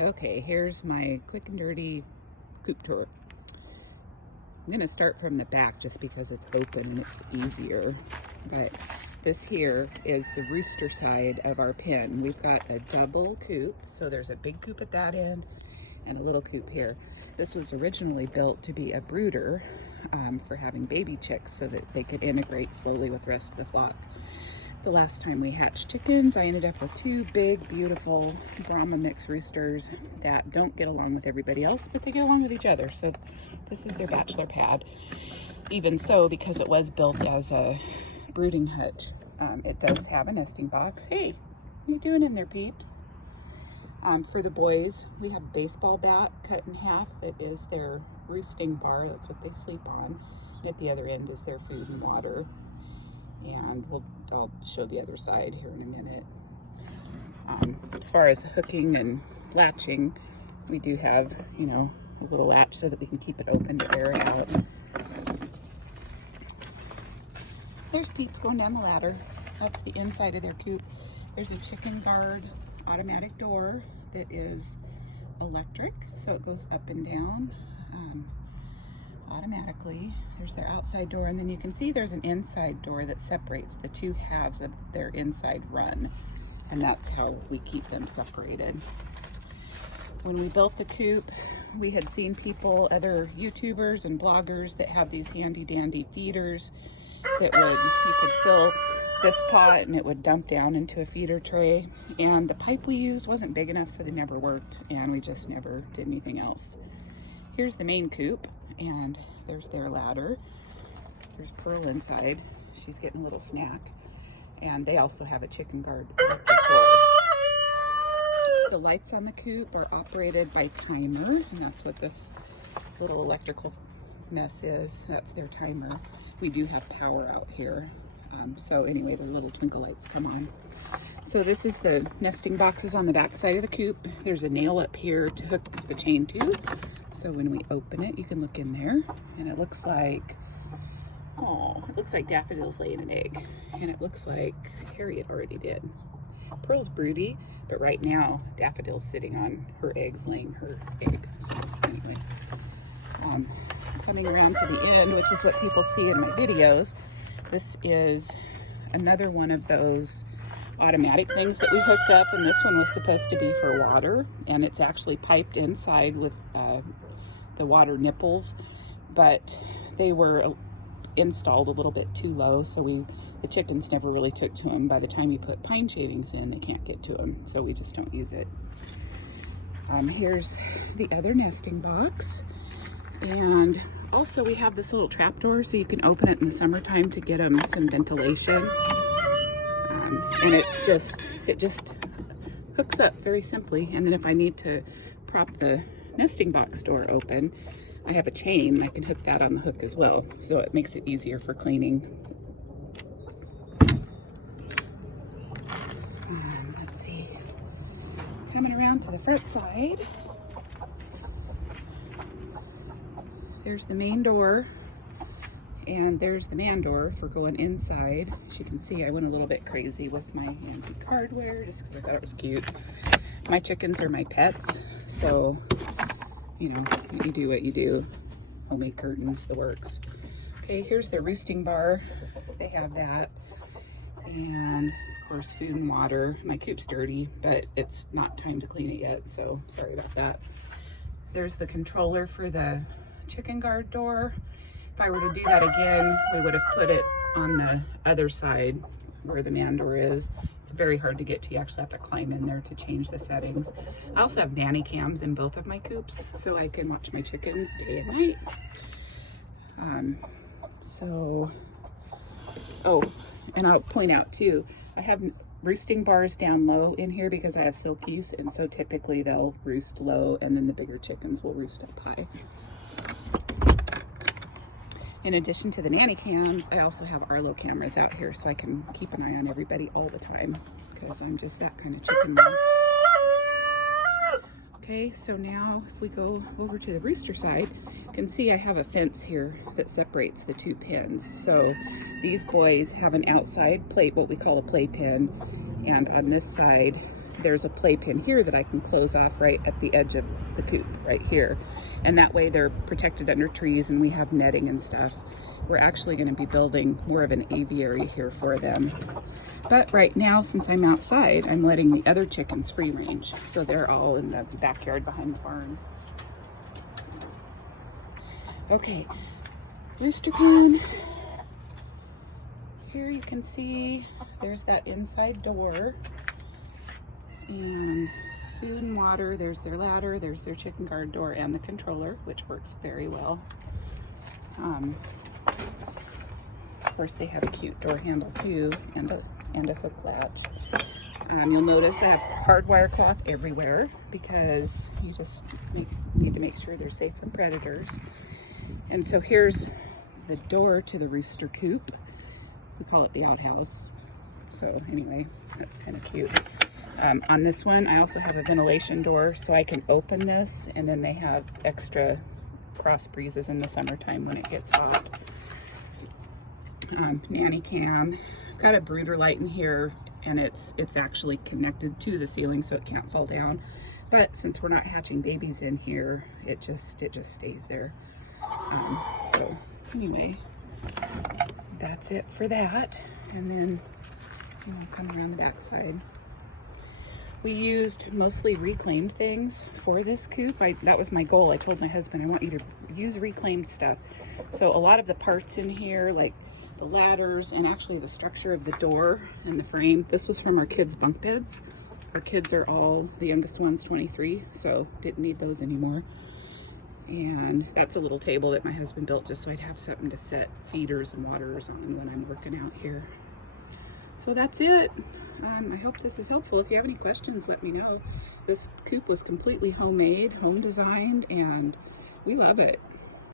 Okay, here's my quick and dirty coop tour. I'm going to start from the back just because it's open and it's easier. But this here is the rooster side of our pen. We've got a double coop, so there's a big coop at that end and a little coop here. This was originally built to be a brooder for having baby chicks so that they could integrate slowly with the rest of the flock. The last time we hatched chickens, I ended up with two big, beautiful Brahma mix roosters that don't get along with everybody else, but they get along with each other. So this is their bachelor pad. Even so, because it was built as a brooding hutch, it does have a nesting box. Hey, what are you doing in there, peeps? For the boys, we have a baseball bat cut in half that is their roosting bar. That's what they sleep on. And at the other end is their food and water. And I'll show the other side here in a minute. As far as hooking and latching, we do have, you know, a little latch so that we can keep it open to air it out. There's Pete's going down the ladder. That's the inside of their coop. There's a chicken guard automatic door that is electric, so it goes up and down automatically. There's their outside door, and then you can see there's an inside door that separates the two halves of their inside run, and that's how we keep them separated. When we built the coop, we had seen people, other YouTubers and bloggers, that have these handy dandy feeders that you could fill this pot and it would dump down into a feeder tray, and the pipe we used wasn't big enough, so they never worked, and we just never did anything else. Here's the main coop, and there's their ladder. There's Pearl inside. She's getting a little snack. And they also have a chicken guard electric door. The lights on the coop are operated by timer, and that's what this little electrical mess is. That's their timer. We do have power out here. So anyway, the little twinkle lights come on. So this is the nesting boxes on the back side of the coop. There's a nail up here to hook the chain to. So when we open it, you can look in there, and it looks like, oh, it looks like Daffodil's laying an egg, and it looks like Harriet already did. Pearl's broody, but right now Daffodil's sitting on her eggs, laying her egg. So anyway, coming around to the end, which is what people see in my videos, this is another one of those automatic things that we hooked up, and this one was supposed to be for water, and it's actually piped inside with the water nipples, but they were installed a little bit too low, so the chickens never really took to them. By the time you put pine shavings in, they can't get to them, so we just don't use it. Here's the other nesting box, and also we have this little trap door, so you can open it in the summertime to get them some ventilation. And it just hooks up very simply. And then if I need to prop the nesting box door open, I have a chain. I can hook that on the hook as well, so it makes it easier for cleaning. Let's see. Coming around to the front side, there's the main door. And there's the man door for going inside. As you can see, I went a little bit crazy with my antique hardwire just because I thought it was cute. My chickens are my pets, so, you know, you do what you do. Homemade curtains, the works. Okay, here's their roosting bar. They have that. And, of course, food and water. My coop's dirty, but it's not time to clean it yet, so sorry about that. There's the controller for the chicken guard door. If I were to do that again, we would have put it on the other side where the man door is. It's very hard to get to. You actually have to climb in there to change the settings. I also have nanny cams in both of my coops, so I can watch my chickens day and night. Oh, and I'll point out too, I have roosting bars down low in here because I have silkies, and so typically they'll roost low, and then the bigger chickens will roost up high. In addition to the nanny cams, I also have Arlo cameras out here, so I can keep an eye on everybody all the time, because I'm just that kind of chicken mom. Okay, so now if we go over to the rooster side, you can see I have a fence here that separates the two pens. So these boys have an outside plate, what we call a playpen, and on this side there's a playpen here that I can close off right at the edge of the coop right here. And that way they're protected under trees and we have netting and stuff. We're actually going to be building more of an aviary here for them. But right now, since I'm outside, I'm letting the other chickens free range. So they're all in the backyard behind the barn. Okay, rooster pen. Here you can see there's that inside door. And food and water, there's their ladder, there's their chicken guard door and the controller, which works very well. Of course, they have a cute door handle too, and a hook latch. You'll notice I have hardwire cloth everywhere because you just need to make sure they're safe from predators. And so here's the door to the rooster coop. We call it the outhouse. So anyway, that's kind of cute. On this one, I also have a ventilation door, so I can open this, and then they have extra cross breezes in the summertime when it gets hot. Nanny cam. Got a brooder light in here, and it's actually connected to the ceiling, so it can't fall down. But since we're not hatching babies in here, it just stays there. So anyway, that's it for that. And then come around the back side. We used mostly reclaimed things for this coop. That was my goal. I told my husband I want you to use reclaimed stuff. So a lot of the parts in here, like the ladders and actually the structure of the door and the frame, this was from our kids' bunk beds. Our kids are all, the youngest one's 23, so didn't need those anymore. And that's a little table that my husband built just so I'd have something to set feeders and waters on when I'm working out here. So that's it. I hope this is helpful. If you have any questions, let me know. This coop was completely homemade, home designed, and we love it.